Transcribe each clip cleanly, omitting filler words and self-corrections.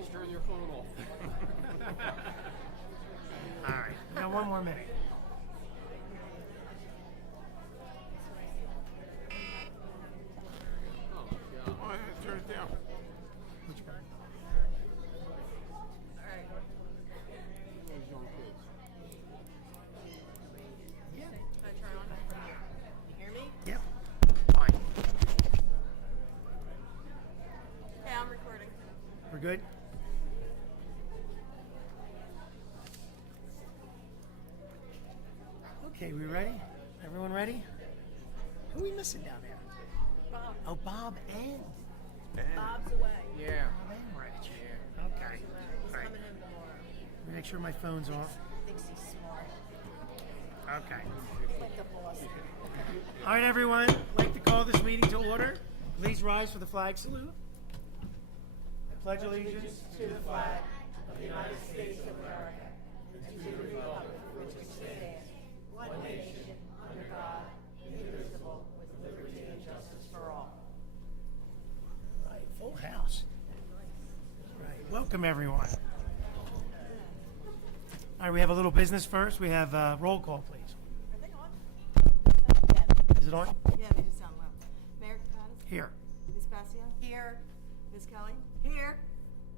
Please turn your phone off. All right, we got one more minute. Oh, God. Oh, yeah, turn it down. Which one? Those young kids. Yeah. Can I turn on? You hear me? Yep. Fine. Hey, I'm recording. We're good? Okay, we ready? Everyone ready? Who are we missing down there? Bob. Oh, Bob and Bob's away. Yeah. Bob and Rich. Yeah. Okay. He's All right. coming home tomorrow. Let me make sure my phone's off. Thinks he's smart. Okay. Like the boss. All right, everyone. I'd like to call this meeting to order. Please rise for the flag salute. I pledge allegiance To the flag of the United States of America and to the republic for which it stands, one nation, under God, indivisible, with liberty and justice for all. All right, full house. All right, welcome everyone. All right, we have a little business first. We have roll call, please. Are they on? Yeah. Is it on? Yeah, they just sound loud. Mayor Kapadas? Here. Ms. Passia? Here. Ms. Kelly? Here.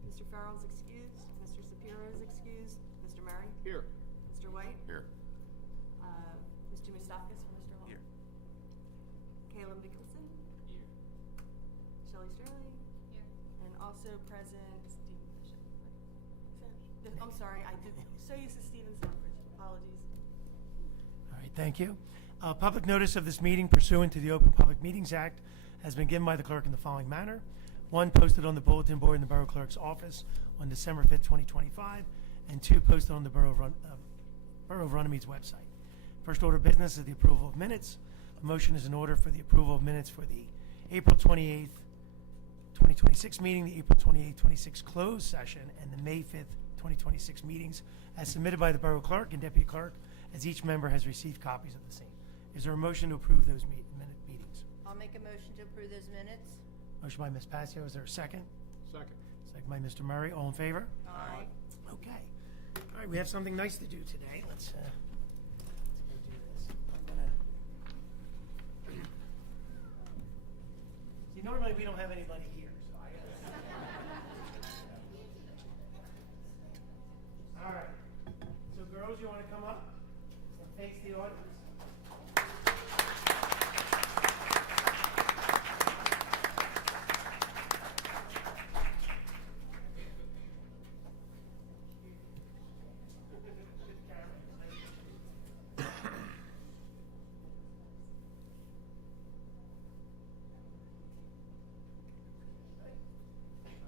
Mr. Farrell's excused. Mr. Sapiro is excused. Mr. Murray? Here. Mr. White? Here. Mr. Moustakis or Mr. Hall? Here. Caleb Nicholson? Here. Shelley Sterling? Here. And also present Stephen Bishop. I'm sorry, I did so used to Stephen Selfridge. Apologies. All right, thank you. Public notice of this meeting pursuant to the Open Public Meetings Act has been given by the clerk in the following manner. One, posted on the bulletin board in the Borough Clerk's office on December 5th, 2025, and two, posted on the Borough of Runnemede's website. First order of business is the approval of minutes. A motion is in order for the approval of minutes for the April 28th, 2026 meeting, the April 28th, 26 closed session, and the May 5th, 2026 meetings as submitted by the Borough Clerk and Deputy Clerk, as each member has received copies of the same. Is there a motion to approve those minute meetings? I'll make a motion to approve those minutes. Motion by Ms. Passio. Is there a second? Second. Second by Mr. Murray. All in favor? Aye. Okay. All right, we have something nice to do today. Let's go do this. I'm gonna... See, normally we don't have anybody here, so I gotta... All right. So girls, you want to come up and face the audience?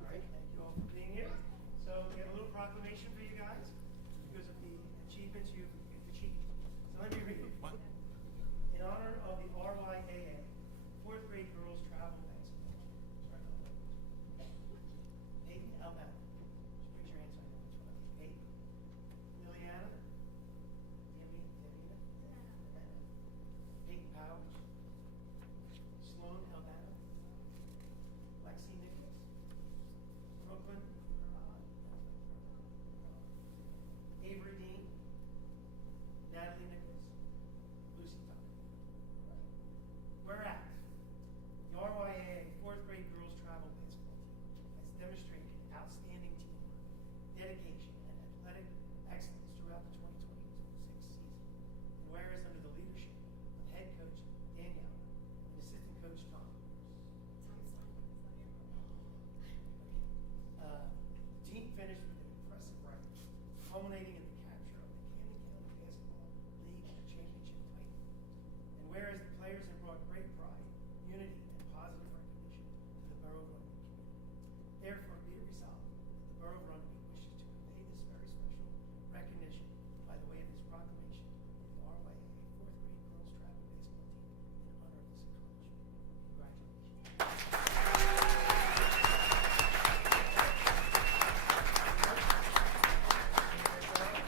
All right, thank you all for being here. So we have a little proclamation for you guys because of the achievements you've achieved. So let me read it. What? In honor of the RYAA, fourth grade girls travel basketball. Sorry about that. Peyton Elman. Just put your hands on your own. Peyton. Liliana. Davina. Peyton Powers. Sloan Albano. Lexi Nichols. Brooklyn. Avery Dean. Natalie Nichols. Lucy Tucker. Whereas the RYAA fourth grade girls travel basketball team has demonstrated outstanding teamwork, dedication, and athletic excellence throughout the 2026 season. And whereas under the leadership of head coach Danielle and assistant coach Tom, the team finished with an impressive record, culminating in the capture of the Camden County Basketball League championship title. And whereas the players have brought great pride, unity, and positive recognition to the Borough of Runnemede community. Therefore, be it resolved that the Borough of Runnemede wishes to convey this very special recognition by the way of this proclamation to the RYAA fourth grade girls travel basketball team in honor of this accomplishment. Congratulations.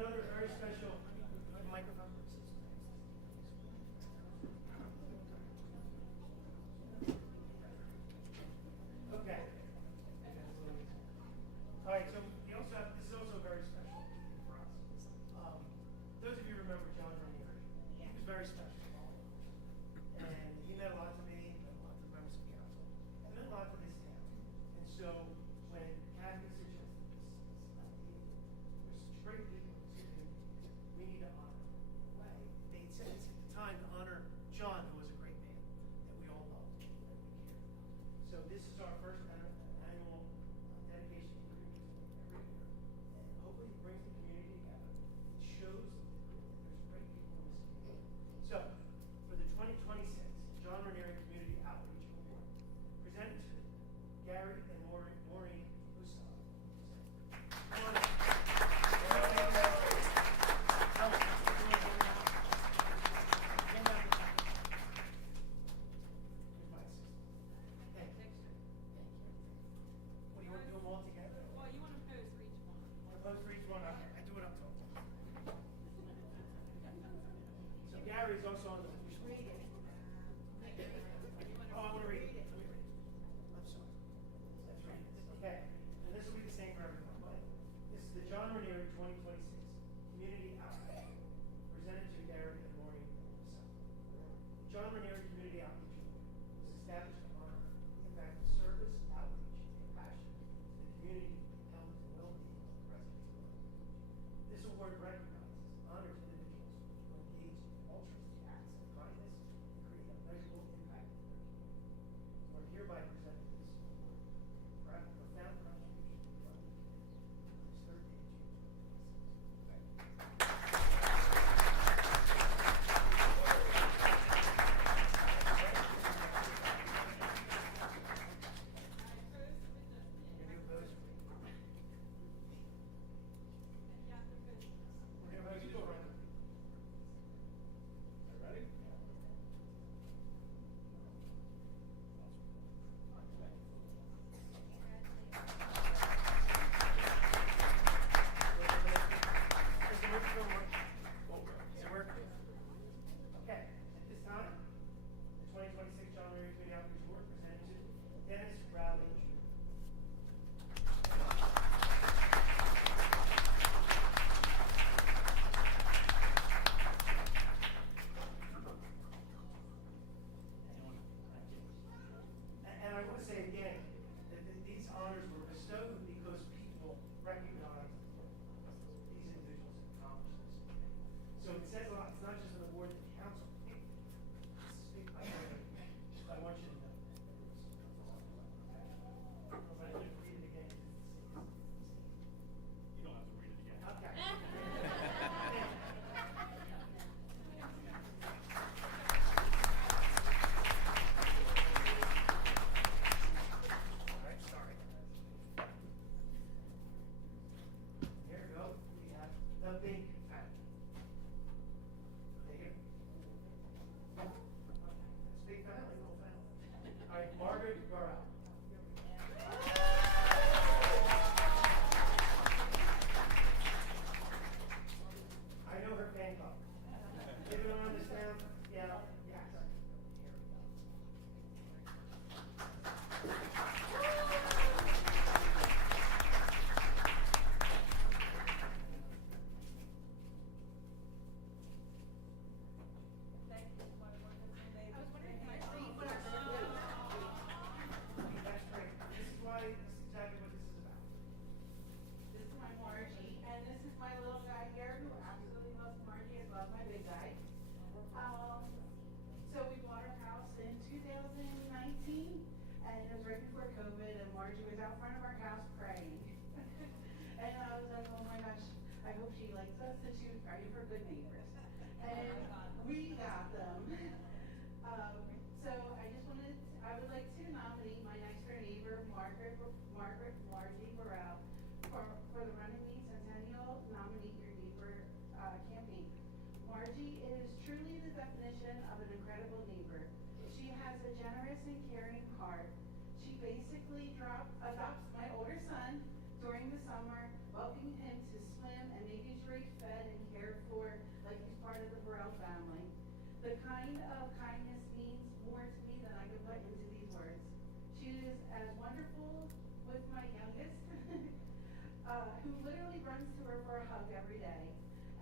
another very special microphone. Okay. All right, so we also have, this is also very special for us. Those of you remember John Ranieri. He was very special. And he meant a lot to me, meant a lot to the members of council, and meant a lot to this town. And so when Kathy suggested this idea, there's such great people in this community, we need to honor them. They said it's at the time to honor John, who was a great man that we all loved, that we cared. So this is our first annual dedication to the community every year. And hopefully it brings the community together. It shows that there's great people in this community. So for the 2026 John Ranieri Community Outreach Award, presented to Gary and Maureen Hussar. Come on up. What do you want to do them all together? Well, you want to pose for each one. Want to pose for each one? Okay, I do what I'm told. So Gary is also on the. Read it. Oh, I want to read it. Let me read it. I'm sorry. Let's read it. Okay. And this will be the same for everyone. But this is the John Ranieri 2026 Community Outreach, presented to Gary and Maureen Hussar. The John Ranieri Community Outreach Award was established to honor the impact of service, outreach, and passion to the community, health, and well-being of the residents of Runnemede. This award recognizes and honors individuals who engage in altruistic acts of kindness and create a measurable impact in their community. We're hereby presenting this award for profound contribution to the Runnemede community on this third day of June 2026. Thank you. Can you do those? We're gonna vote you go around. Ready? Does it work? Okay, at this time, the 2026 John Ranieri Community Outreach Award presented to Dennis Rowley Jr. And I want to say again, that these honors were bestowed because people recognize these individuals' accomplishments. So it says a lot, it's not just an award that the council picked. It's picked by everybody. So I want you to know. I'm going to read it again. You don't have to read it again. Okay. All right, sorry. Here we go. We have the big family. They here? That's big family, little family. All right, Margaret Borough. I know her fan club. Living around this town, yeah, yes. Here we go. Thank you. I was wondering, can I read what That's great. This is exactly what this is about. This is my Margie, and this is my little guy here who absolutely loves Margie as well as my big guy. So we bought our house in 2019, and it was right before COVID, and Margie was out front of our house praying. And I was like, oh my gosh, I hope she likes us, and she was praying for good neighbors. And we got them. So I would like to nominate my next door neighbor, Margie Burrell, for the Runnemede Centennial Nominate Your Neighbor campaign. Margie is truly the definition of an incredible neighbor. She has a generous and caring heart. She basically adopts my older son during the summer, welcoming him to swim and making sure he's fed literally runs to her for a hug every day.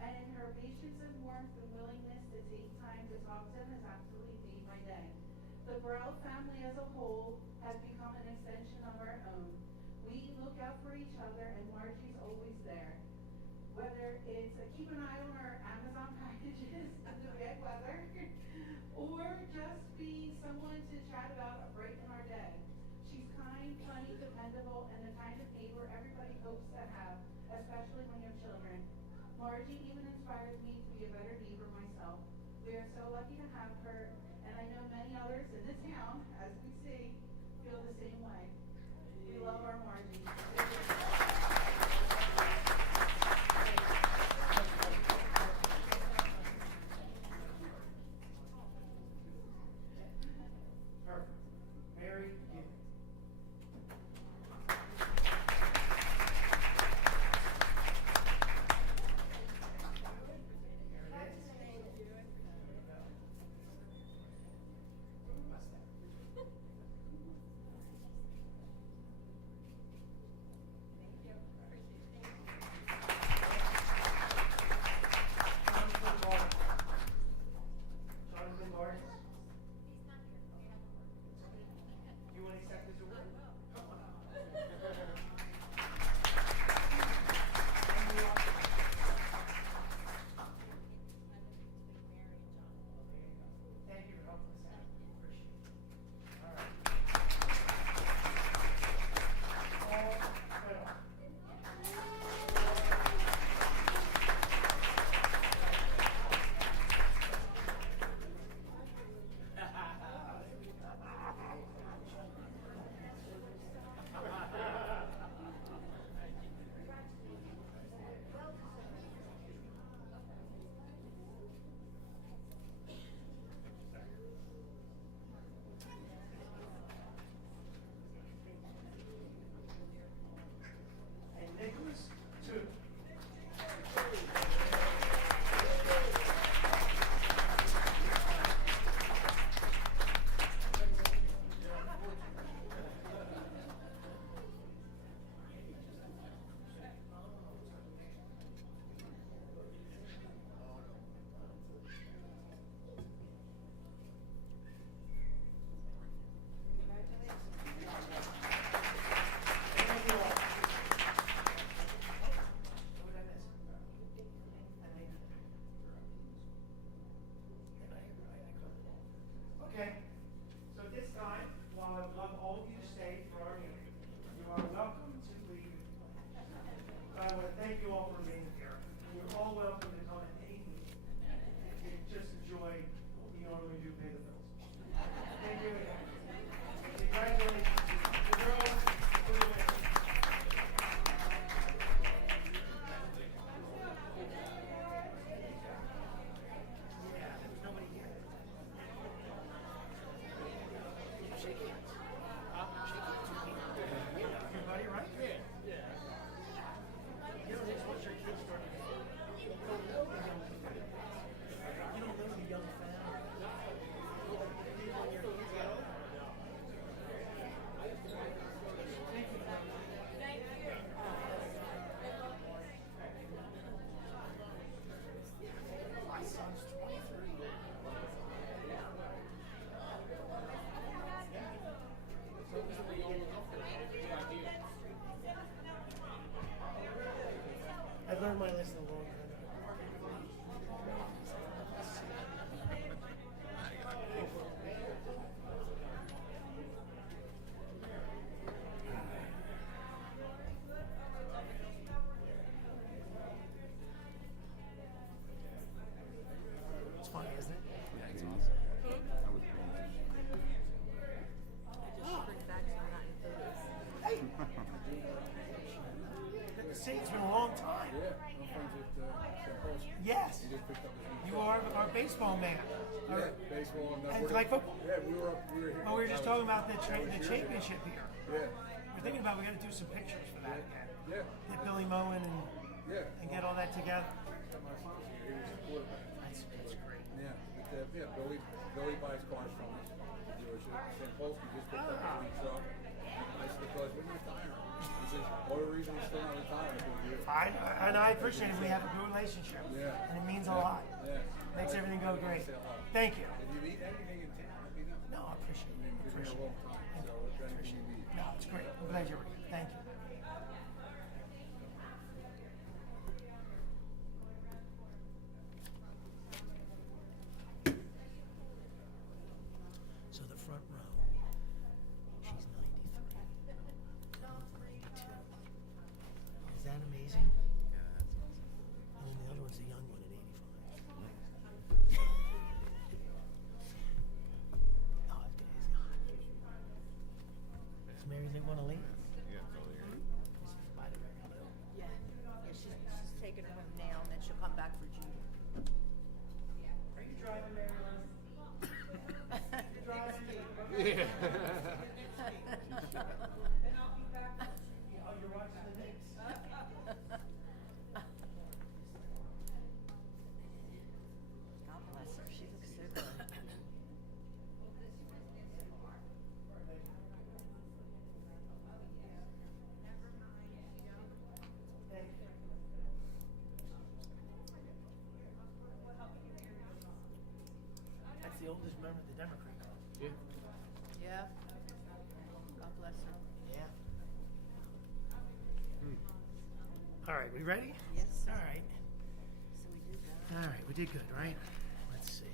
And her patience and warmth and willingness to take time to talk to him has absolutely made my day. The Borough family as a whole has become an extension of our own. We look out for each other, and Margie's always there. Whether it's keep an eye on our Amazon packages in the bad weather, or just be someone to chat about a break in our day. She's kind, funny, dependable, and the kind of neighbor everybody hopes to have, especially when you have children. Margie even inspires me to be a better neighbor myself. We are so lucky to have her, and I know many others in the town, as we see, feel the same way. We love our Margie. Perfect. Mary, you. Jonathan Gardens? You want to accept this award? Come on up. Thank you for helping us out. Appreciate it. All right. All set up. And Nicholas, two. Thank you all. What did I miss? Okay, so at this time, while I would love all of you to stay for our meeting, you are welcome to leave. But I want to thank you all for being here. You're all welcome to come at any meeting. You can just enjoy what we normally do, pay the bills. Thank you again. Congratulations. The girls for the win. Yeah, there was nobody here. Shake hands. Shake hands with me. Everybody, right? Yeah. You know, this once your kids start to you don't know the young people. You don't know the young family. You know when your kids get older. Thank you. My son's 23. I've learned my lesson a long time ago. It's funny, isn't it? Yeah, it's awesome. I was born. Just bring back some rotten photos. Hey! Good to see you. It's been a long time. Yeah, I'm friends with St. Paul's. Yes. He just picked up his new You truck. are our baseball man. Yeah, baseball and And like football. Yeah, we were here. Well, we were just talking about the championship here. Yeah. We're thinking about we got to do some pictures for that again. Yeah. Get Billy Moen Yeah. and get all that together. My son's here. He was a quarterback. That's great. Yeah. But, yeah, Billy buys cars from us. St. Paul's just picked up his new truck. And I said, because when you're retiring, he reason he's still not retired is with you. And I appreciate it. We have a good relationship. Yeah. And it means a lot. Yeah. Makes everything go great. Thank you. If you need anything in town, let me know. No, I appreciate it. You've been here a long time, so if anything you need. No, it's great. I'm glad you're here. Thank you. So the front row, she's 93. Colin's 92. Is that amazing? Yeah, that's awesome. And then the other one's the young one at 85. Oh, that's crazy. Does Mary want to leave? Yeah, it's all here. Bye to Mary Lou. Yeah, she's taking her home now, and then she'll come back for Judy. Are you driving, Mary Lou? You're driving? Yeah. And I'll be back. Oh, you're watching the Knicks? God bless her, she looks so good. That's the oldest member of the Democrat Club. Yeah. Yeah. God bless her. Yeah. All right, we ready? Yes, sir. All right. So we did that. All right, we did good, right? Let's see.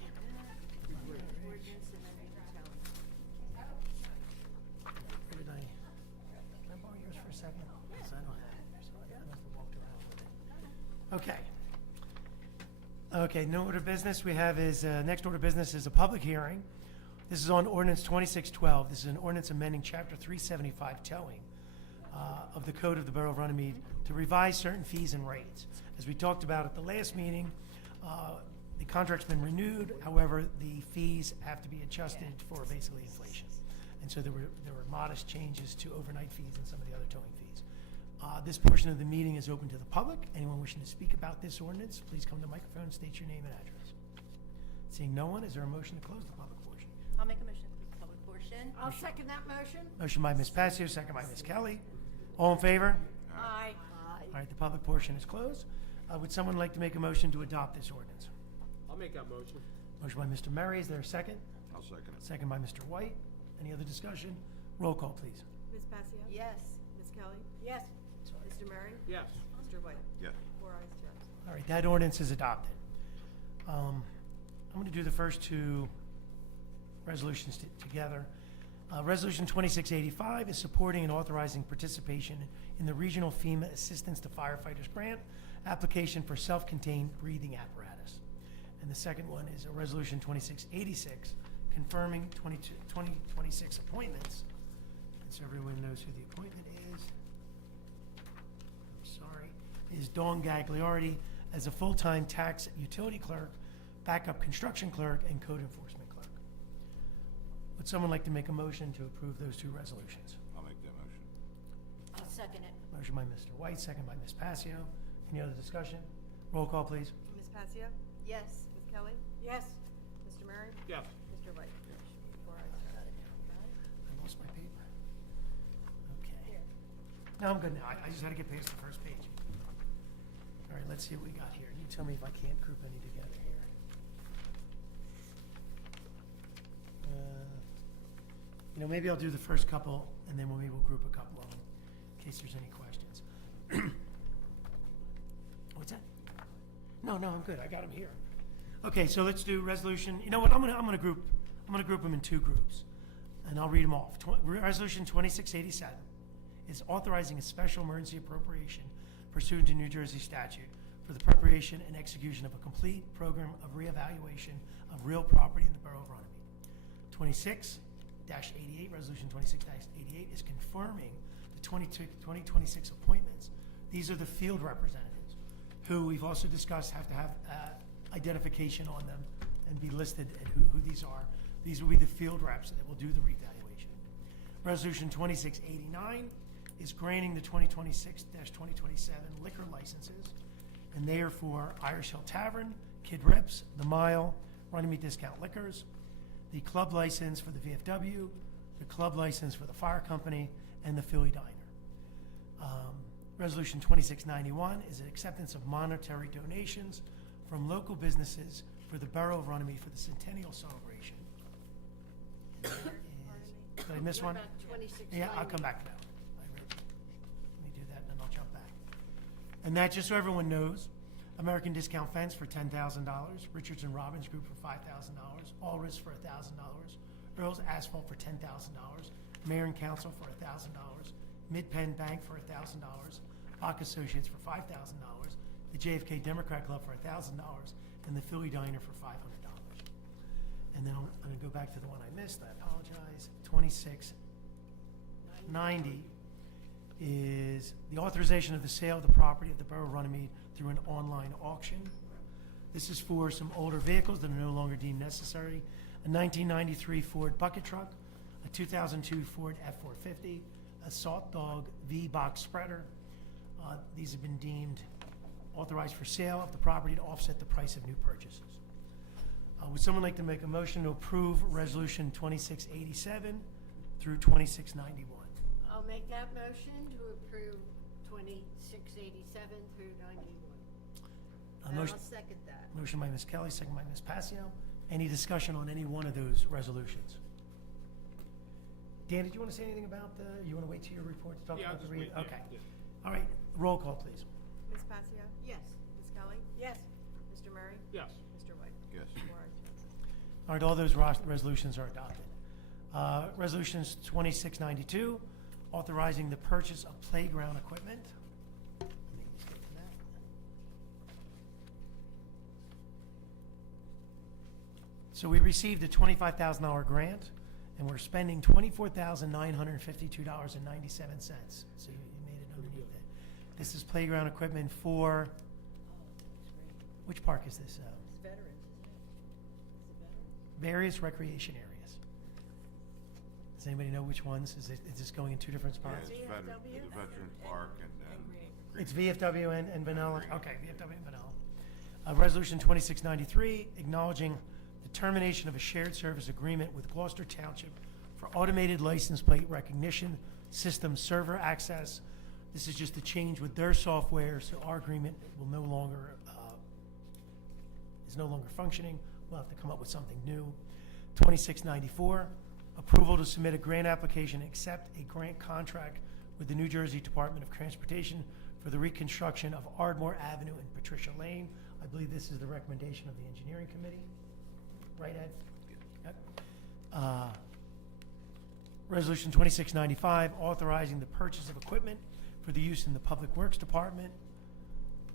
Ordinance and then we can tell them. Where did can I borrow yours for a second? Yes. I don't have it, so I must have walked around with it. Okay. Okay, no order of business we have is, next order of business is a public hearing. This is on ordinance 2612. This is an ordinance amending chapter 375 towing of the code of the Borough of Runnemede to revise certain fees and rates. As we talked about at the last meeting, the contract's been renewed. However, the fees have to be adjusted for basically inflation. And so there were modest changes to overnight fees and some of the other towing fees. This portion of the meeting is open to the public. Anyone wishing to speak about this ordinance, please come to the microphone, state your name and address. Seeing no one, is there a motion to close the public portion? I'll make a motion to close the public portion. I'll second that motion. Motion by Ms. Passio, second by Ms. Kelly. All in favor? Aye. All right, the public portion is closed. Would someone like to make a motion to adopt this ordinance? I'll make that motion. Motion by Mr. Murray, is there a second? I'll second it. Second by Mr. White. Any other discussion? Roll call, please. Ms. Passio? Yes. Ms. Kelly? Yes. Mr. Murray? Yes. Mr. White? Yes. 4 ayes, 2 absent. All right, that ordinance is adopted. I'm going to do the first two resolutions together. Resolution 2685 is supporting and authorizing participation in the Regional FEMA Assistance to Firefighters Grant application for self-contained breathing apparatus. And the second one is a Resolution 2686 confirming 2026 appointments. And so everyone knows who the appointment is. I'm sorry. Is Dawn Gagliardi as a full-time tax utility clerk, backup construction clerk, and code enforcement clerk. Would someone like to make a motion to approve those two resolutions? I'll make that motion. I'll second it. Motion by Mr. White, second by Ms. Passio. Any other discussion? Roll call, please. Ms. Passio? Yes. Ms. Kelly? Yes. Mr. Murray? Yes. Mr. White? Yes. 4 ayes, 2 absent. I lost my paper. Okay. No, I'm good now. I just had to get past the first page. All right, let's see what we got here. You tell me if I can't group any together here. Maybe I'll do the first couple, and then maybe we'll group a couple of them, in case there's any questions. What's that? No, I'm good. I got them here. Okay, so let's do resolution. You know what? I'm gonna group them in two groups, and I'll read them off. Resolution 2687 is authorizing a special emergency appropriation pursuant to New Jersey statute for the preparation and execution of a complete program of reevaluation of real property in the Borough of Runnemede. 26-88, Resolution 26-88 is confirming the 2026 appointments. These are the field representatives who we've also discussed have to have identification on them and be listed at who these are. These will be the field reps that will do the reevaluation. Resolution 2689 is granting the 2026-2027 liquor licenses, and they are for Irish Hill Tavern, Kid Rips, The Mile, Runnemede Discount Liquors, the club license for the VFW, the club license for the fire company, and the Philly Diner. Resolution 2691 is an acceptance of monetary donations from local businesses for the Borough of Runnemede for the Centennial Celebration. And there is- Did I miss one? What about 2690? Yeah, I'll come back to that. Let me do that, and then I'll jump back. And that, just so everyone knows, American Discount Fence for $10,000, Richardson Robbins Group for $5,000, Allris for $1,000, Earl's Asphalt for $10,000, Mayor and Council for $1,000, Mid-Penn Bank for $1,000, Bach Associates for $5,000, the JFK Democrat Club for $1,000, and the Philly Diner for $500. And then I'm going to go back to the one I missed. I apologize. 2690 is the authorization of the sale of the property of the Borough of Runnemede through an online auction. This is for some older vehicles that are no longer deemed necessary. A 1993 Ford bucket truck, a 2002 Ford F450, a Salt Dog V-Box spreader. These have been deemed authorized for sale of the property to offset the price of new purchases. Would someone like to make a motion to approve Resolution 2687 through 2691? I'll make that motion to approve 2687 through 91. And I'll second that. Motion by Ms. Kelly, second by Ms. Passio. Any discussion on any one of those resolutions? Dan, did you want to say anything about you want to wait till your report to talk Yeah, I'll about the just wait, yeah, Okay. yeah. All right, roll call, please. Ms. Passio? Yes. Ms. Kelly? Yes. Mr. Murray? Yes. Mr. White? Yes. 4 ayes. All right, all those resolutions are adopted. Resolutions 2692, authorizing the purchase of playground equipment. Let me just get to that. So we received a $25,000 grant, and we're spending $24,952.97. So you made it underneath it. This is playground equipment for, which park is this? It's veterans, isn't it? Is it veterans? Various recreation areas. Does anybody know which ones? Is this going in two different Yeah, spots? it's VFW? the Veterans Park and Green. It's VFW and Vanilla? Green. Okay, VFW and Vanilla. Resolution 2693, acknowledging the termination of a shared service agreement with Gloucester Township for automated license plate recognition system server access. This is just a change with their software, so our agreement will no longer, is no longer functioning. We'll have to come up with something new. 2694, approval to submit a grant application and accept a grant contract with the New Jersey Department of Transportation for the reconstruction of Ardmore Avenue and Patricia Lane. I believe this is the recommendation of the engineering committee. Right, Ed? Yep. Resolution 2695, authorizing the purchase of equipment for the use in the Public Works Department.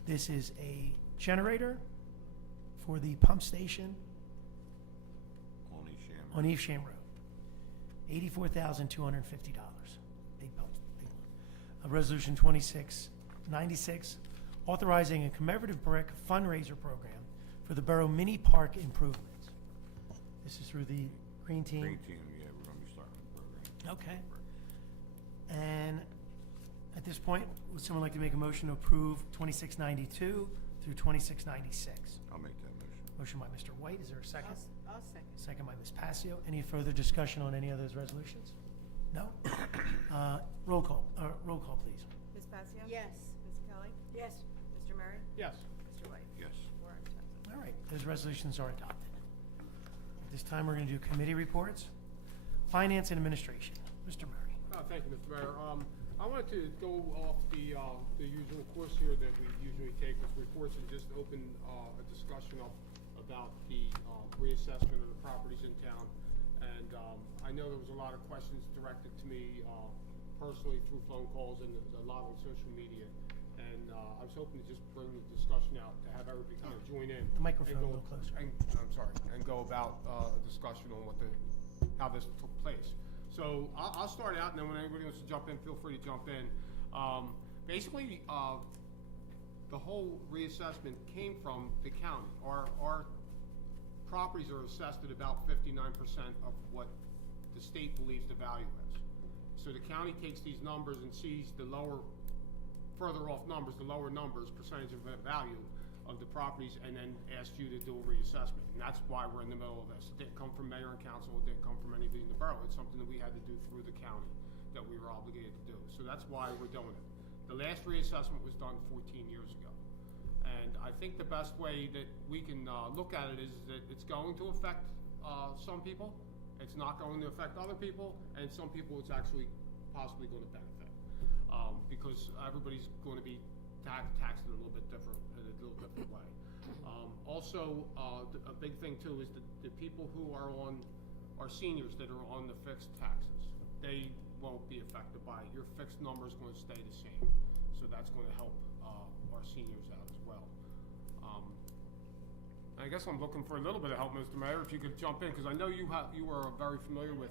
This is a generator for the pump station on East Sham. on Evesham Road. $84,250. Big pump, big one. Resolution 2696, authorizing a commemorative brick fundraiser program for the Borough Mini Park improvements. This is through the Green Team. Green Team, yeah, we're gonna be starting the program. Okay. And at this point, would someone like to make a motion to approve 2692 through 2696? I'll make that motion. Motion by Mr. White, is there a second? I'll second. Second by Ms. Passio. Any further discussion on any of those resolutions? No? Roll call, please. Ms. Passio? Yes. Ms. Kelly? Yes. Mr. Murray? Yes. Mr. White? Yes. 4 ayes. All right, those resolutions are adopted. At this time, we're going to do committee reports. Finance and Administration. Mr. Murray. Thank you, Mr. Mayor. I wanted to go off the usual course here that we usually take with reports and just open a discussion up about the reassessment of the properties in town. And I know there was a lot of questions directed to me personally through phone calls and a lot on social media. And I was hoping to just bring the discussion out to have everybody kind of join in. The microphone and a go- little closer. I'm sorry, and go about a discussion on how this took place. So I'll start out, and then when anybody wants to jump in, feel free to jump in. Basically, the whole reassessment came from the county. Our properties are assessed at about 59% of what the state believes the value is. So the county takes these numbers and sees the further off numbers, the lower numbers, percentage of value of the properties, and then asks you to do a reassessment. And that's why we're in the middle of this. It didn't come from mayor and council, it didn't come from anybody in the borough. It's something that we had to do through the county that we were obligated to do. So that's why we're doing it. The last reassessment was done 14 years ago. And I think the best way that we can look at it is that it's going to affect some people, it's not going to affect other people, and some people it's actually possibly going to benefit. Because everybody's going to be taxed in a little bit different, way. Also, a big thing too is the people who are seniors that are on the fixed taxes. They won't be affected by it. Your fixed number is going to stay the same. So that's going to help our seniors out as well. I guess I'm looking for a little bit of help, Mr. Mayor, if you could jump in, because I know you are very familiar with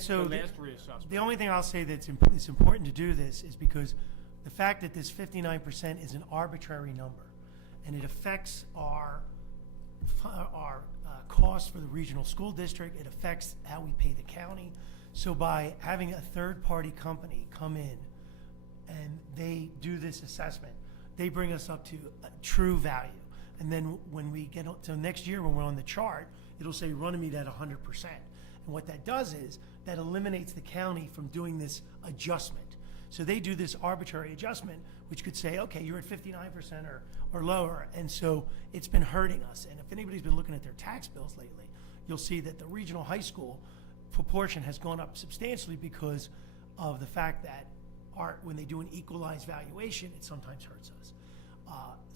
So the last reassessment. the only thing I'll say that's it's important to do this is because the fact that this 59% is an arbitrary number, and it affects our costs for the regional school district. It affects how we pay the county. So by having a third-party company come in and they do this assessment, they bring us up to a true value. And then when we get to next year, when we're on the chart, it'll say Runnemede at 100%. And what that does is that eliminates the county from doing this adjustment. So they do this arbitrary adjustment, which could say, okay, you're at 59% or lower. And so it's been hurting us. And if anybody's been looking at their tax bills lately, you'll see that the regional high school proportion has gone up substantially because of the fact that when they do an equalized valuation, it sometimes hurts us.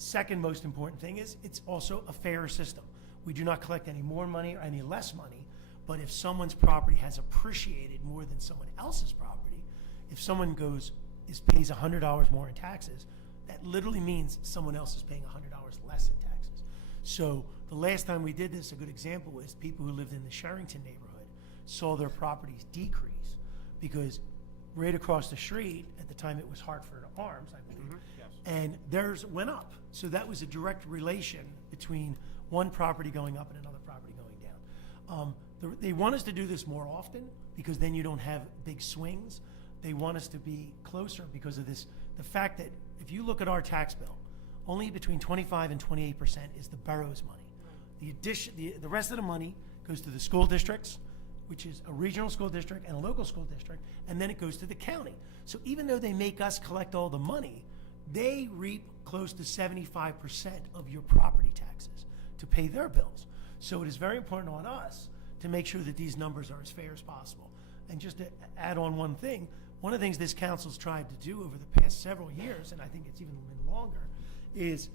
Second most important thing is it's also a fairer system. We do not collect any more money or any less money, but if someone's property has appreciated more than someone else's property, if someone pays $100 more in taxes, that literally means someone else is paying $100 less in taxes. So the last time we did this, a good example was people who lived in the Sherrington neighborhood saw their properties decrease because right across the street, at the time it was Hartford Arms, I believe, Yes. and theirs went up. So that was a direct relation between one property going up and another property going down. They want us to do this more often because then you don't have big swings. They want us to be closer because of this. The fact that if you look at our tax bill, only between 25 and 28% is the borough's money. The rest of the money goes to the school districts, which is a regional school district and a local school district, and then it goes to the county. So even though they make us collect all the money, they reap close to 75% of your property taxes to pay their bills. So it is very important on us to make sure that these numbers are as fair as possible. And just to add on one thing, one of the things this council's tried to do over the past several years, and I think it's even been longer, is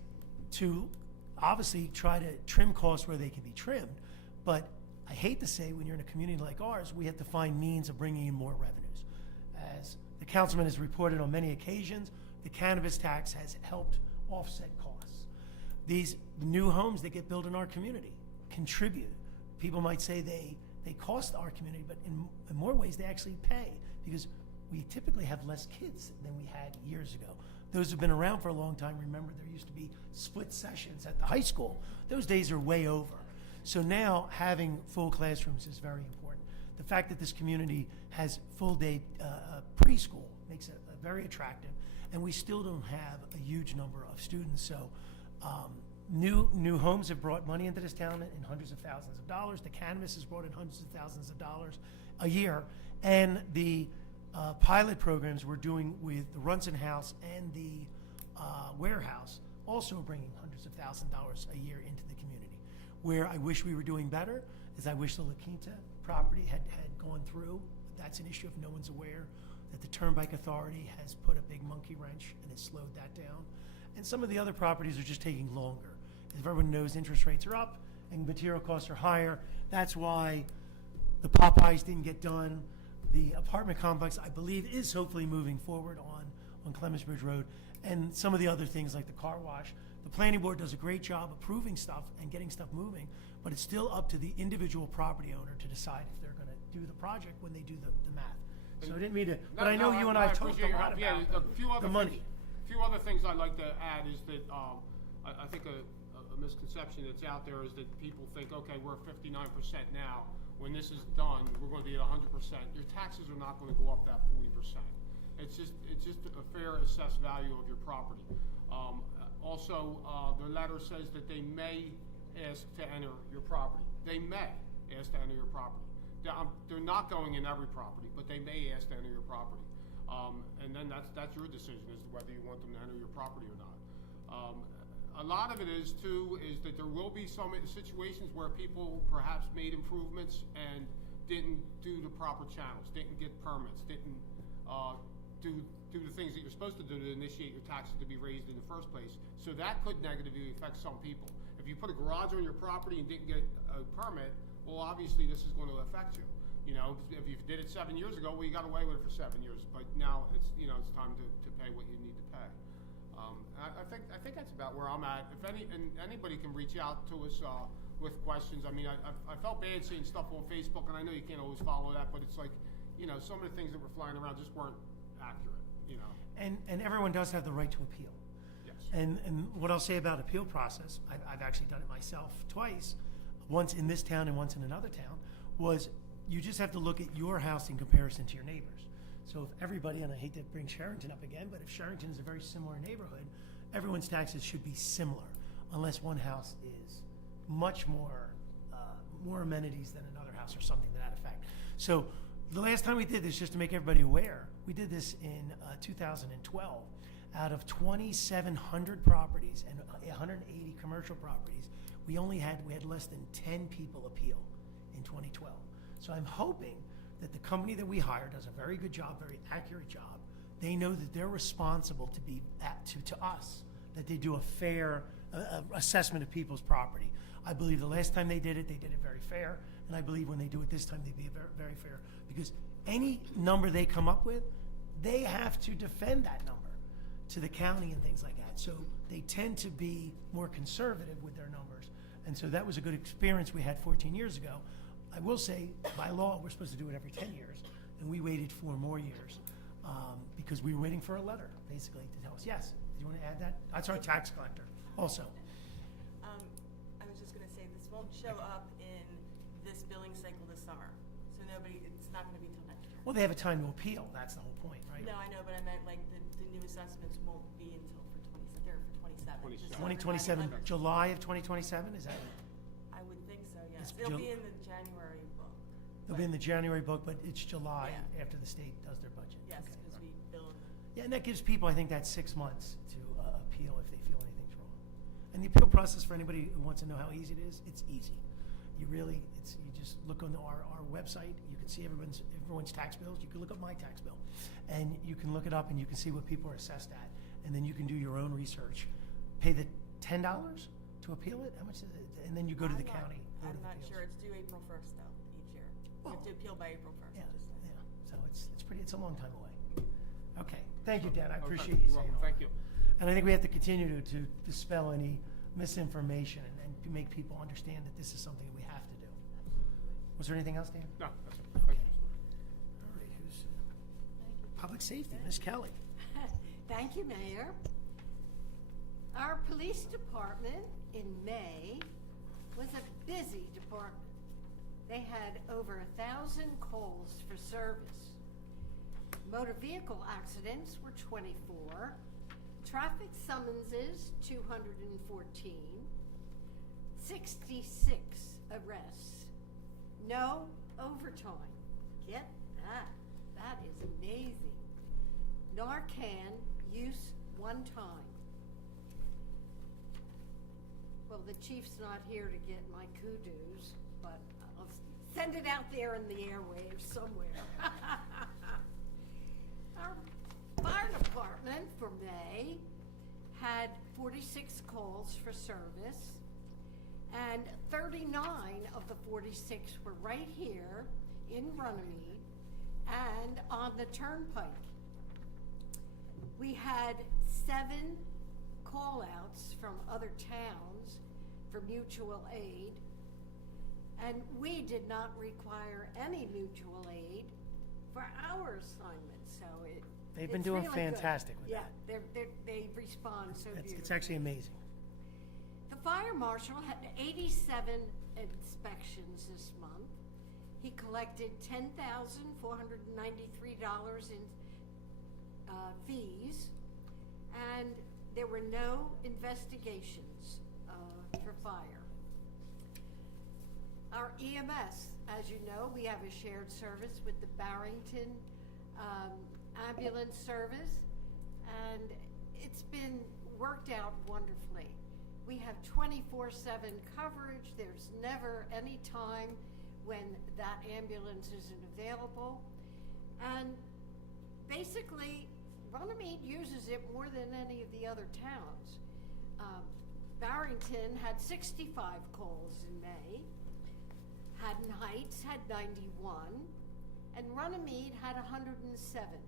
to obviously try to trim costs where they can be trimmed. But I hate to say, when you're in a community like ours, we have to find means of bringing in more revenues. As the councilman has reported on many occasions, the cannabis tax has helped offset costs. These new homes that get built in our community contribute. People might say they cost our community, but in more ways they actually pay because we typically have less kids than we had years ago. Those who've been around for a long time remember there used to be split sessions at the high school. Those days are way over. So now having full classrooms is very important. The fact that this community has full day preschool makes it very attractive, and we still don't have a huge number of students. So new homes have brought money into this town in hundreds of thousands of dollars. The cannabis has brought in hundreds of thousands of dollars a year, and the pilot programs we're doing with the Runson House and the warehouse also bringing hundreds of thousands of dollars a year into the community. Where I wish we were doing better is I wish the La Quinta property had gone through. That's an issue if no one's aware, that the Turnpike Authority has put a big monkey wrench and has slowed that down. And some of the other properties are just taking longer. As everyone knows, interest rates are up and material costs are higher. That's why the Popeyes didn't get done. The apartment complex, I believe, is hopefully moving forward on Clemens Bridge Road, and some of the other things like the car wash. The planning board does a great job approving stuff and getting stuff moving, but it's still up to the individual property owner to decide if they're going to do the project when they do the math. So I didn't mean to, but I know you and I have talked a lot about the money. A few other things I'd like to add is that I think a misconception that's out there is that people think, okay, we're 59% now. When this is done, we're going to be at 100%. Your taxes are not going to go up that 40%. It's just a fair assessed value of your property. Also, the letter says that they may ask to enter your property. They may ask to enter your property. They're not going in every property, but they may ask to enter your property. And then that's your decision as to whether you want them to enter your property or not. A lot of it is that there will be some situations where people perhaps made improvements and didn't do the proper channels, didn't get permits, didn't do the things that you're supposed to do to initiate your taxes to be raised in the first place. So that could negatively affect some people. If you put a garage on your property and didn't get a permit, well, obviously this is going to affect you. You know, if you did it 7 years ago, well, you got away with it for 7 years, but now it's time to pay what you need to pay. I think that's about where I'm at. If anybody can reach out to us with questions. I mean, I felt bad seeing stuff on Facebook, and I know you can't always follow that, but it's like, some of the things that were flying around just weren't accurate. And everyone does have the right to appeal. Yes. And what I'll say about appeal process, I've actually done it myself twice, once in this town and once in another town, was you just have to look at your house in comparison to your neighbors. So if everybody, and I hate to bring Sherrington up again, but if Sherrington is a very similar neighborhood, everyone's taxes should be similar, unless one house is much more amenities than another house or something to that effect. So the last time we did this, just to make everybody aware, we did this in 2012. Out of 2,700 properties and 180 commercial properties, we had less than 10 people appeal in 2012. So I'm hoping that the company that we hire does a very good job, very accurate job. They know that they're responsible to be to us, that they do a fair assessment of people's property. I believe the last time they did it very fair, and I believe when they do it this time, they'd be very, very fair, because any number they come up with, they have to defend that number to the county and things like that. So they tend to be more conservative with their numbers. And so that was a good experience we had 14 years ago. I will say, by law, we're supposed to do it every 10 years, and we waited 4 more years because we were waiting for a letter, basically, to tell us, yes, do you want to add that? That's our tax collector, also. I was just gonna say, this won't show up in this billing cycle this summer, so it's not gonna be till next year. Well, they have a time to appeal, that's the whole point, right? No, I know, but I meant like the new assessments won't be until they're for 27. 27. 2027, July of 2027, is that? I would think so, It's yes. It'll be in the January book. They'll be in the January book, but it's July Yeah. after the state does their budget. Yes, Okay. because we bill in Yeah, and that gives people, I think, that 6 months to appeal if they feel anything's wrong. And the appeal process, for anybody who wants to know how easy it is, it's easy. You just look on our website, you can see everyone's tax bills, you can look up my tax bill, and you can look it up and you can see what people are assessed at, and then you can do your own research. Pay the $10 to appeal it, how much is it? And then you go to the county. I'm not sure. It's due April 1st, though, each year. You have to appeal by April 1st. Yeah, just so. yeah, so it's a long time away. Okay, thank you, Dan, I Okay, appreciate you you're saying welcome. all Thank that. you. And I think we have to continue to dispel any misinformation and to make people understand that this is something that we have to do. Was there anything else, Dan? No, that's it. Thank you. All right, who's public safety, Ms. Kelly? Thank you, Mayor. Our police department in May was a busy department. They had over 1,000 calls for service. Motor vehicle accidents were 24, traffic summonses 214, 66 arrests, no overtime. Get that. That is amazing. Narcan use 1 time. Well, the chief's not here to get my kudos, but I'll send it out there in the airwaves somewhere. Our fire department for May had 46 calls for service, and 39 of the 46 were right here in Runnemede and on the turnpike. We had 7 call-outs from other towns for mutual aid, and we did not require any mutual aid for our assignments, so They've been it's doing really good. fantastic with that. Yeah, they respond so beautifully. It's actually amazing. The fire marshal had 87 inspections this month. He collected $10,493 in fees, and there were no investigations for fire. Our EMS, as you know, we have a shared service with the Barrington ambulance service, and it's been worked out wonderfully. We have 24/7 coverage. There's never any time when that ambulance isn't available. And basically, Runnemede uses it more than any of the other towns. Barrington had 65 calls in May. Haddon Heights had 91, and Runnemede had 107.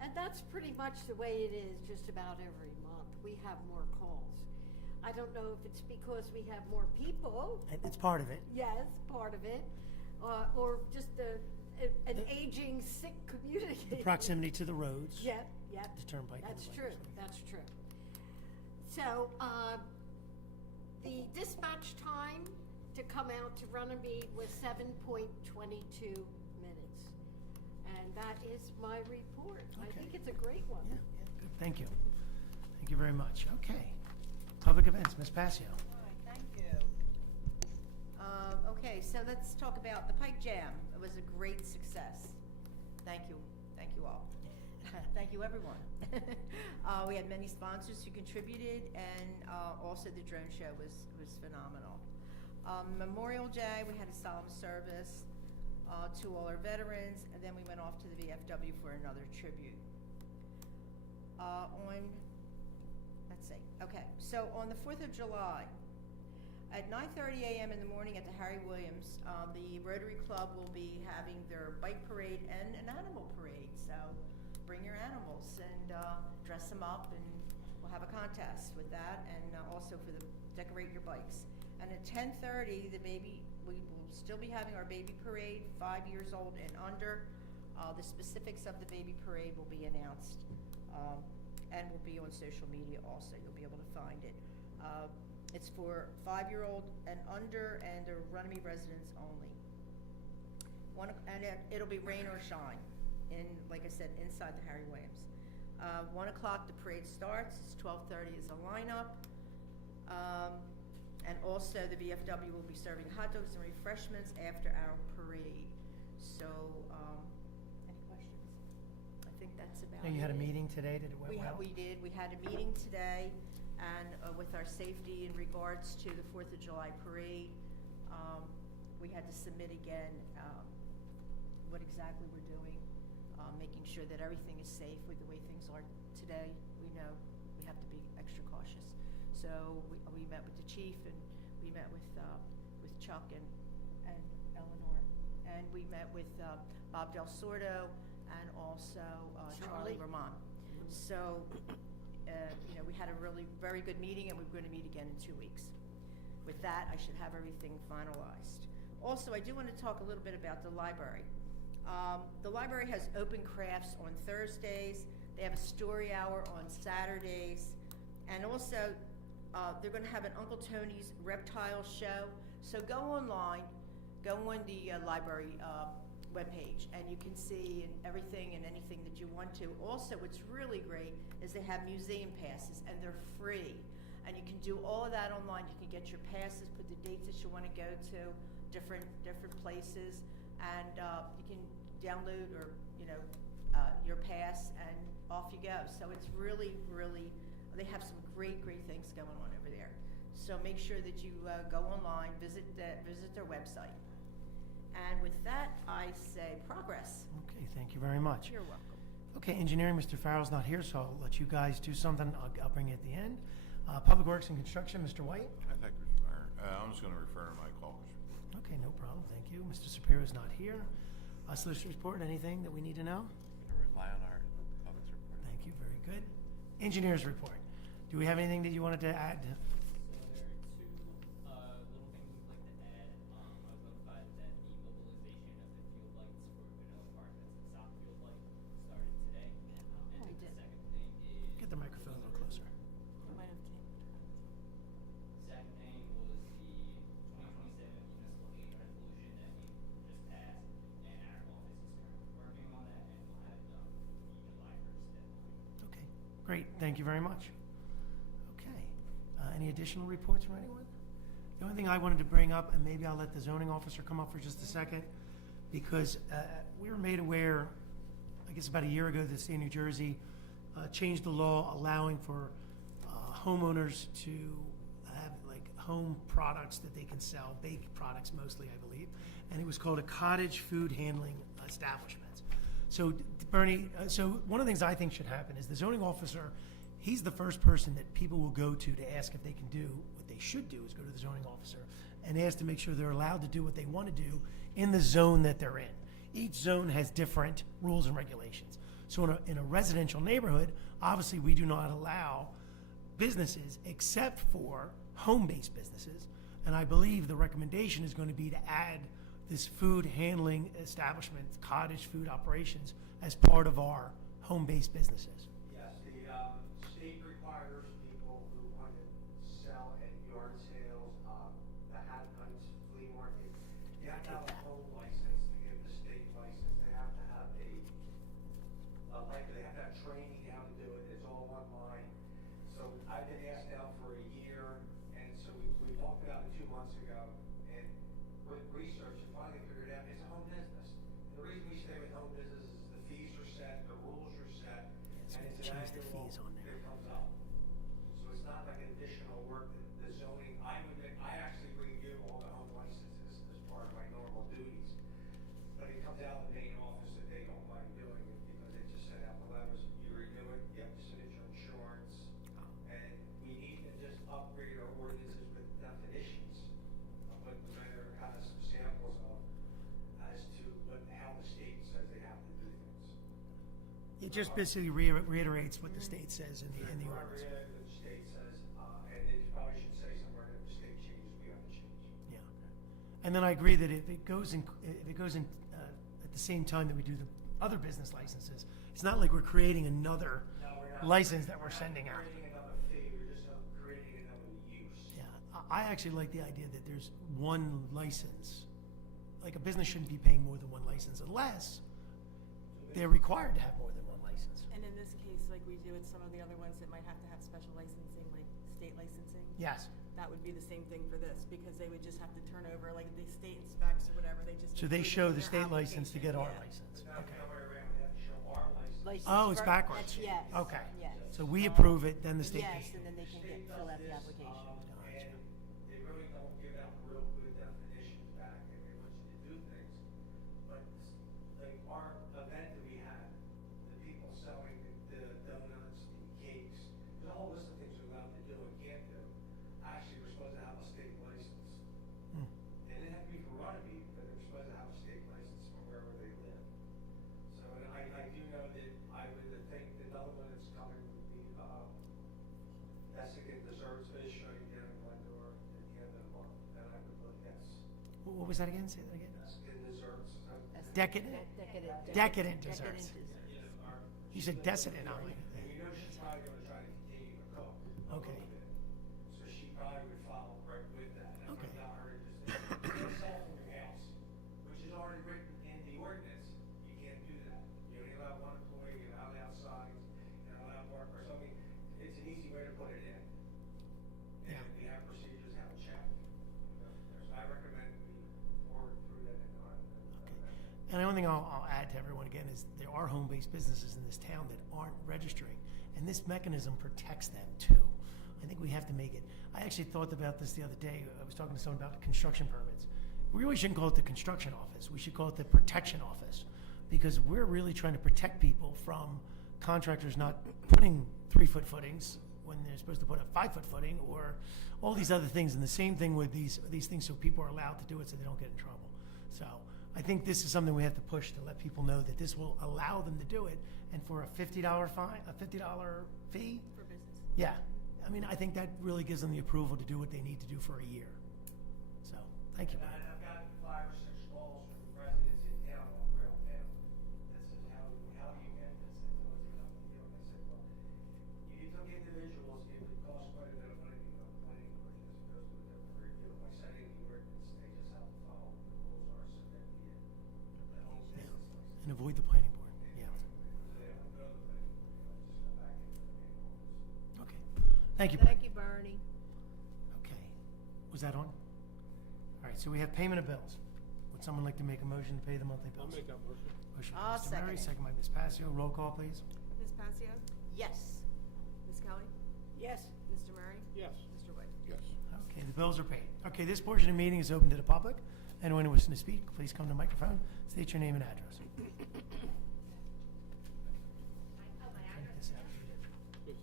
And that's pretty much the way it is just about every month. We have more calls. I don't know if it's because we have more people. It's part of it. Yes, part of it. Or just an aging, sick community. The proximity to the roads. Yep. The turnpike. That's and the true, like. that's true. So, the dispatch time to come out to Runnemede was 7.22 minutes. And that is my report. I Okay. think it's a great one. Yeah, good. Thank you. Thank you very much. Okay. Public events, Ms. Passio. All right, thank you. Okay, so let's talk about the Pike Jam. It was a great success. Thank you all. Thank you, everyone. We had many sponsors who contributed, and also the drone show was phenomenal. Memorial Day, we had a solemn service to all our veterans, and then we went off to the VFW for another tribute. So on the 4th of July, at 9:30 a.m. in the morning at the Harry Williams, the Rotary Club will be having their bike parade and an animal parade. So bring your animals and dress them up, and we'll have a contest with that, and also for the decorate your bikes. And at 10:30, we will still be having our baby parade, 5 years old and under. The specifics of the baby parade will be announced, and will be on social media also. You'll be able to find it. It's for 5-year-old and under, and the Runnemede residents only. It'll be rain or shine, like I said, inside the Harry Williams. 1 o'clock the parade starts. It's 12:30 is a lineup. And also the VFW will be serving hot dogs and refreshments after our parade. So, any questions? I think that's about it. You had a meeting today, did it went well? We did. We had a meeting today, and with our safety in regards to the 4th of July parade, we had to submit again what exactly we're doing, making sure that everything is safe with the way things are today. We know we have to be extra cautious. So we met with the chief, and we met with Chuck and Eleanor, and we met with Bob Del Sordo and also Charlie Ramon. So we had a really very good meeting, and we're going to meet again in 2 weeks. With that, I should have everything finalized. Also, I do want to talk a little bit about the library. The library has open crafts on Thursdays. They have a story hour on Saturdays, and also they're going to have an Uncle Tony's reptile show. So go online, go on the library webpage, and you can see everything and anything that you want to. Also, what's really great is they have museum passes, and they're free. And you can do all of that online. You can get your passes, put the dates that you want to go to, different places, and you can download your pass, and off you go. So it's really, they have some great things going on over there. So make sure that you go online, visit their website. And with that, I say progress. Okay, thank you very much. You're welcome. Okay, engineering, Mr. Farrell's not here, so I'll let you guys do something. I'll bring it at the end. Public Works and Construction, Mr. White. Thank you, Mr. Mayor. I'm just going to refer to my caucus report. Okay, no problem, thank you. Mr. Shapiro's not here. Solicitor's report, anything that we need to know? To rely on our public report. Thank you, very good. Engineer's report. Do we have anything that you wanted to add? So there are two little things we'd like to add. I was notified that the mobilization of the field lights for Vanilla Park, that's the south field light, started today. And we the did. second thing is... Get the microphone a little closer. You might have to. Second thing was the 2027 municipal aid resolution that we just passed, and our office is currently working on that, and we'll have it done the July 1st deadline. Okay, great, thank you very much. Okay, any additional reports from anyone? The only thing I wanted to bring up, and maybe I'll let the zoning officer come up for just a second, because we were made aware I guess about a year ago, the state of New Jersey changed the law allowing for homeowners to have like home products that they can sell, baked products mostly, I believe, and it was called a cottage food handling establishment. So Bernie, so one of the things I think should happen is the zoning officer, he's the first person that people will go to ask if they can do what they should do is go to the zoning officer and ask to make sure they're allowed to do what they want to do in the zone that they're in. Each zone has different rules and regulations. So in a residential neighborhood, obviously we do not allow businesses except for home-based businesses. And I believe the recommendation is going to be to add this food handling establishment, cottage food operations, as part of our home-based businesses. Yes, the state requires people who want to sell at yard sales, the hat hunts, flea market, you have to have a home license to get the state license. They have to have they have to have training how to do it. It's all online. So I've been asked out for a year, and so we talked about it 2 months ago, and with research, and finally figured out it's a home business. And the reason we stay with home business is the fees are set, the rules are set, Yes, and we it's an changed the annual fees on there. that comes up. So it's not like additional work that the zoning, I actually review all the home licenses as part of my normal duties. But it comes out of the main office that they don't mind doing it because they just send out the letters, you renew it, you have to submit your insurance. And we need to just upgrade our ordinances with definitions of what the mayor has some samples of as to how the state says they have to do things. It just basically reiterates what the state says in the ordinance. The state says, and it probably should say somewhere that the state changes, we have to change. Yeah. And then I agree that if it goes in at the same time that we do the other business licenses, it's not like we're creating another No, we're not license that we're sending out. creating another fee, we're just creating another use. Yeah, I actually like the idea that there's one license. Like a business shouldn't be paying more than one license unless they're required to have more than one license. And in this case, like we do with some of the other ones that might have to have special licensing, like state licensing. Yes. That would be the same thing for this, because they would just have to turn over, like the state inspects or whatever, they just. So they include it show in the their state license to get application. our Yeah. license. Now, Okay. the other way around, we have to show our license. License Oh, it's for- backwards. Yes. Okay. Yes. So we approve it, then the state Yes, pays. and then they can State fill out does the this, application. And they really don't give out real good definitions back, and they want you to do things. But like our event that we had, the people selling the donuts, the cakes, there's a whole list of things we're allowed to do and can't do. Actually, we're supposed to have a state license. Hmm. They didn't have to be for Runnemede, but they're supposed to have a state license from wherever they live. So, and I do know that I would think another one that's coming would be, Desiccant Desserts is shutting down in Glendora at the end of the month, and I would look, yes, What was that again? Say that again. Desiccant Desserts. Decadent. Decadent desserts. You said decadent, I'm like, And you know she's probably gonna try to continue to cook a Okay. little bit. So she probably would follow right with that. And Okay. if not her, just sell from your house, which is already written in the ordinance. You can't do that. You only allow one employee, you're not allowed signs, you're not allowed work or something. It's an easy way to put it in. Yeah. And we have procedures, have a check. So I recommend we forward through that and not. And the only thing I'll add to everyone again is there are home-based businesses in this town that aren't registering, and this mechanism protects them too. I think we have to make it. I actually thought about this the other day. I was talking to someone about construction permits. We really shouldn't call it the construction office. We should call it the protection office, because we're really trying to protect people from contractors not putting 3-foot footings when they're supposed to put a 5-foot footing, or all these other things. And the same thing with these things, so people are allowed to do it so they don't get in trouble. So I think this is something we have to push to let people know that this will allow them to do it. And for a $50 fine, a $50 fee, For business. yeah. I mean, I think that really gives them the approval to do what they need to do for a year. So, thank you, And Brian. I've got 5 or 6 calls from residents in town on Grail Town that says, how do you get this? And so what's it up to you? And I said, well, you took individuals, it would cost quite a bit of money to go to planning board as opposed to a different review. By setting the ordinance, they just have to follow what the rules are, so that the home business license. And avoid the planning board, yeah. They don't go to the planning board, they just go back into the main office. Okay. Thank you, Brian. Thank you, Bernie. Okay. Was that on? All right, so we have payment of bills. Would someone like to make a motion to pay the monthly I'll bills? make that motion. Motion I'll by Mr. Murray, second second it. by Ms. Passio. Roll call, please. Ms. Passio? Yes. Ms. Kelly? Yes. Mr. Murray? Yes. Mr. Wood? Yes. Okay, the bills are paid. Okay, this portion of the meeting is open to the public. Anyone wishing to speak, please come to the microphone, state your name and address. Take this out. Just,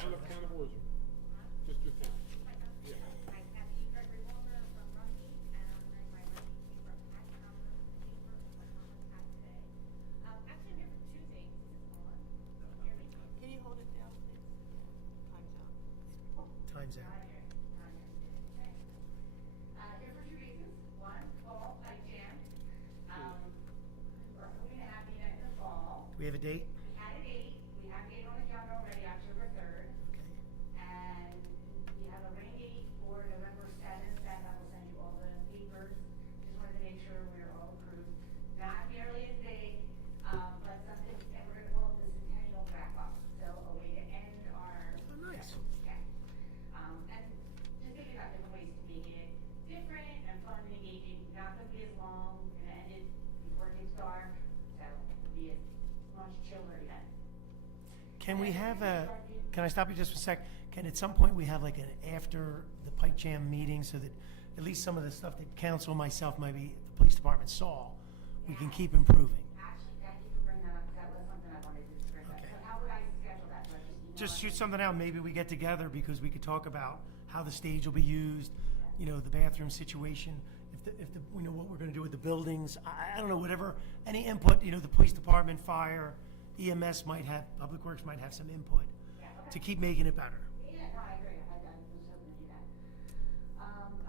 count of origin. Just your count. Yeah. I have Egreg Revolver from Runnemede, and I'm wearing my Runnemede paper hat counter paper, my mama's hat today. Actually, I'm here for two things. Is this on? Can you hear me? Can you hold it down, please? Time's out. Time's out. Here for two reasons. One, fall pipe jam. We're hoping to have the event in the fall. Do we have a date? We had a date. We have a date on the calendar already, October 3rd. Okay. And we have a rain date for November 7th, that I will send you all the papers. Just wanted to make sure we're all approved. Not nearly as big, but something, and we're gonna call it the Centennial Wrap Up. So a way to end our. Oh, nice. Yeah. And just thinking about different ways to make it different and fun and engaging, not gonna be as long, gonna end it before it gets dark, so it'll be a much chiller event. Can we have a, can I stop you just for a sec? Can at some point we have like an after the pipe jam meeting so that at least some of the stuff that council, myself, maybe the police department saw, we can keep improving? Actually, thank you for bringing that up, because that was something I wanted to bring up. Okay. So how would I schedule that? Do I email Just it? shoot something out, maybe we get together because we could talk about how the stage will be used, you know, the bathroom situation, if the, you know, what we're gonna do with the buildings, I don't know, whatever, any input, you know, the police department, fire, EMS might have, Public Works might have some input Yeah, to okay. keep making it better. Yeah, no, I agree. I was hoping to do that.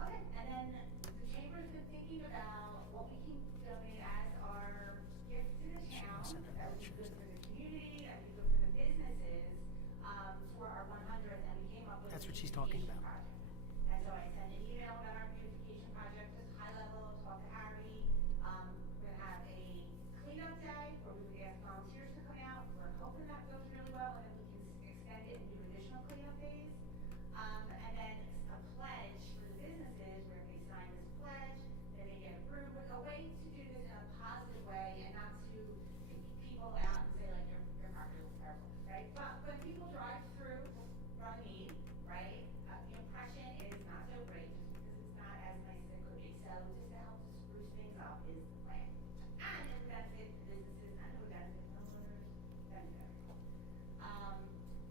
Okay, and then the chamber's been thinking about what we can donate as our gift to the town. That would be good for the community, that would be good for the businesses, for our 100th, and we came up with. That's a what she's talking beautification about. project. And so I sent an email about our beautification project, just high level, talk to Harry. We're gonna have a cleanup day where we would ask volunteers to come out. We're hoping that goes really well, and then we can extend it and do additional cleanup days. And then a pledge for the businesses where if they sign this pledge, then they get approved. But a way to do this in a positive way and not to kick people out and say like your property is terrible, right? But when people drive through Runnemede, right, the impression is not so great just because it's not as nice as it could be. So just to help to spruce things up is the plan. And it would benefit businesses and it would benefit homeowners, benefit everyone.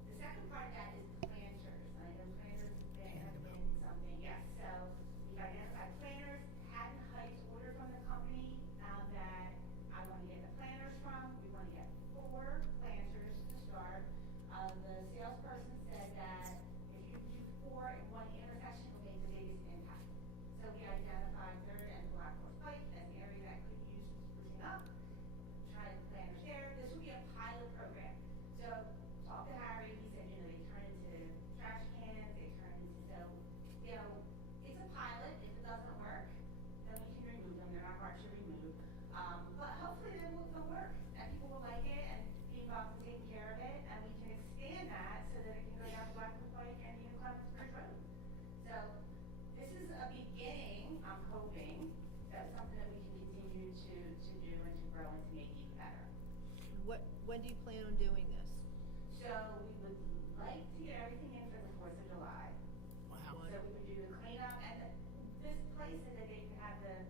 The second part of that is planters. I know planters have been something, yes. So we've identified planters, Haddon Heights ordered from the company that I want to get the planters from. We want to get 4 planters to start. The salesperson said that if you do 4 in one intersection, it'll make the biggest impact. So we identified 3rd and Black Horse Pike as an area that could use sprucing up. Try the planters there. This will be a pilot program. So talk to Harry. He said, you know, they turn into trash cans. They turn into, so, you know, it's a pilot. If it doesn't work, then we can remove them. They're not hard to remove. But hopefully they'll work. And people will like it and be involved in taking care of it. And we can expand that so that it can go down to Black Horse Pike and even Clemens Bridge Road. So this is a beginning, I'm hoping, that's something that we can continue to do and to grow and to make even better. When do you plan on doing this? So we would like to get everything in for the 4th of July. Wow. So we would do the cleanup, and this place said that they could have the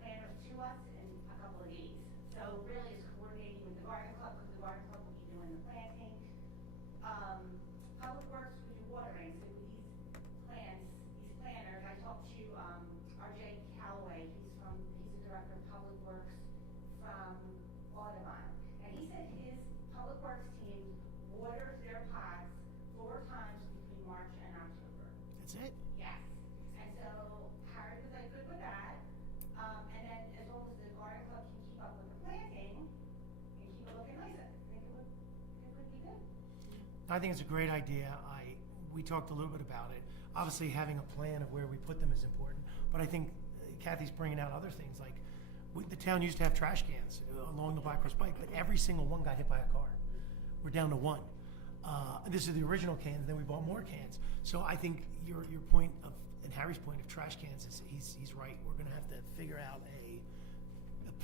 planners to us in a couple of days. So really it's coordinating with the garden club, because the garden club will be doing the planting. Public Works, we do watering, so these planners, I talked to, RJ Calloway, he's the director of Public Works from Audubon. And he said his Public Works team waters their pots 4 times between March and October. That's it? Yes. And so Harry was like good with that. And then as long as the garden club can keep up with the planting and keep it looking nice, I think it would be good. I think it's a great idea. We talked a little bit about it. Obviously, having a plan of where we put them is important, but I think Kathy's bringing out other things, like the town used to have trash cans along the Black Horse Pike, but every single one got hit by a car. We're down to 1. This is the original cans, then we bought more cans. So I think your point of, and Harry's point of trash cans is, he's right. We're gonna have to figure out a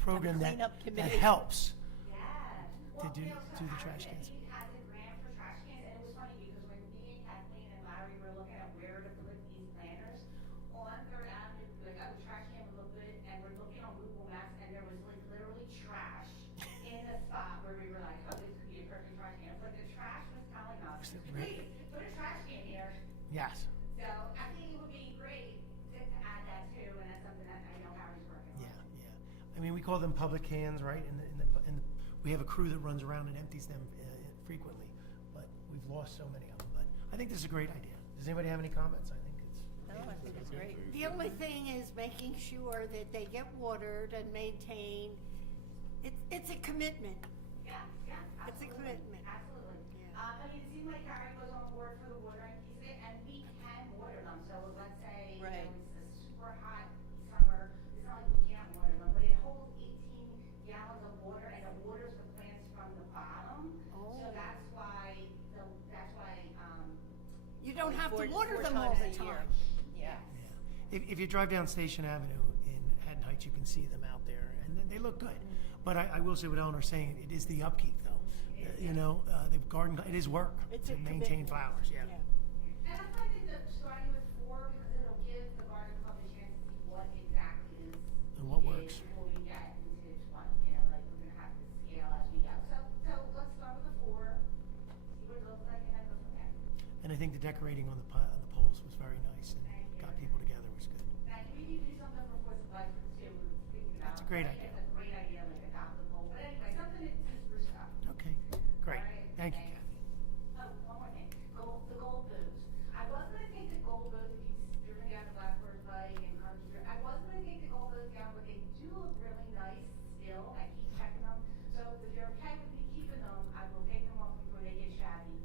program that, cleanup that committee. helps. Yeah. To do- so do the I trash said cans. He has a grant for trash cans, and it was funny because when me and Kathleen and Larry were looking at where to put these planters, on Third Avenue, like, the trash can would look good, and we're looking on Google Maps, and there was like literally trash in the spot where we were like, oh, this could be a perfect trash can. But the trash was telling us, Was it really? please, put a trash can here. Yes. So I think it would be great to add that too, and that's something that I know Harry's working on. Yeah, yeah. I mean, we call them public cans, right? And we have a crew that runs around and empties them frequently, but we've lost so many of them. But I think this is a great idea. Does anybody have any comments? I think it's. No, I think it's great. The only thing is making sure that they get watered and maintained. It's a commitment. Yeah, yeah, It's a absolutely. commitment. Absolutely. Yeah. I mean, it seemed like Harry was on board for the watering piece of it, and we can water them, so let's say, Right. it's a super hot summer, it's not like we can't water them, but it holds 18 gallons of water, and it waters the plants from the bottom. Oh. So that's why, You don't have to Four- water four them all the times a year. time. Yeah. Yeah. If you drive down Station Avenue in Haddon Heights, you can see them out there, and they look good. But I will say what Eleanor's saying, it is the upkeep, though. You know, the garden, it is work It's to a maintain commitment. flowers, yeah. and that's why I think that starting with 4, because it'll give the garden club a chance to see what exactly is And what needed works. before we get into 20, you know, like, we're gonna have to scale as we go. So let's start with the 4, see what it looks like, and then go from there. And I think the decorating on the poles was very nice and Thank you. got people together was good. Now, we need to do something for 4th of July too, we were thinking about. That's a great I think idea. It's a great idea, like adopt the pole, but anyway, something to spruce it up. Okay, great. All right, Thank you, thanks. Kathy. Oh, one more thing, the gold booths. I was gonna take the gold booths, if you've driven down to Blackbird's Pike and Country Street, I was gonna take the gold booths down, but they do look really nice still, I keep checking them. So if you're okay with me keeping them, I will take them off before they get shabby,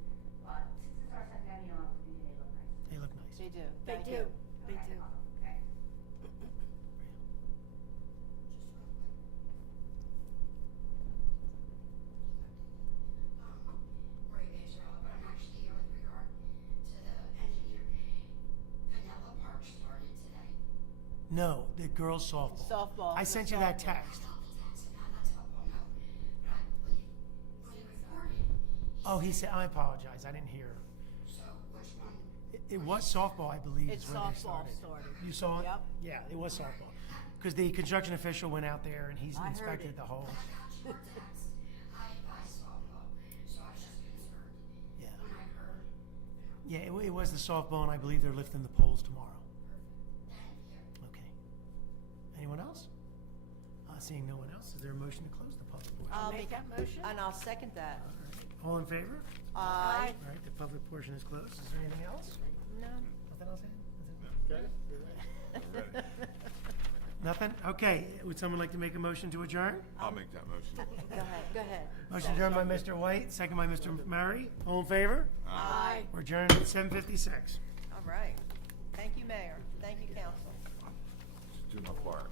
but since it's our centennial, I'm thinking they look nice. They look nice. They do. They Thank do. you. They Okay, do. awesome. Okay. Ray Israel, but I'm actually here with regard to the engineer. Vanilla Park started today. No, the girls softball. Softball. I sent you that text. Not the text, not softball, no. But when he recorded, Oh, he said, I apologize, I didn't hear. so which one? It was softball, I believe, It's is where they softball started. started. You saw it? Yep. Yeah, it was softball. Because the construction official went out there and he's I heard inspected it. the hole. I got your text. I softball, so I was just concerned Yeah. when I heard. Yeah, it was the softball, and I believe they're lifting the poles tomorrow. Thank you. Okay. Anyone else? Seeing no one else, is there a motion to close the public portion? I'll Make that motion? And I'll second that. All in favor? Aye. All right, the public portion is closed. Is there anything else? No. Nothing else, Ann? Is it- Nothing? Okay, would someone like to make a motion to adjourn? I'll make that motion. Go ahead. Motion adjourned by Mr. White, second by Mr. Murray. All in favor? Aye. We're adjourned at 7:56. All right. Thank you, Mayor. Thank you, Council. Just do my part.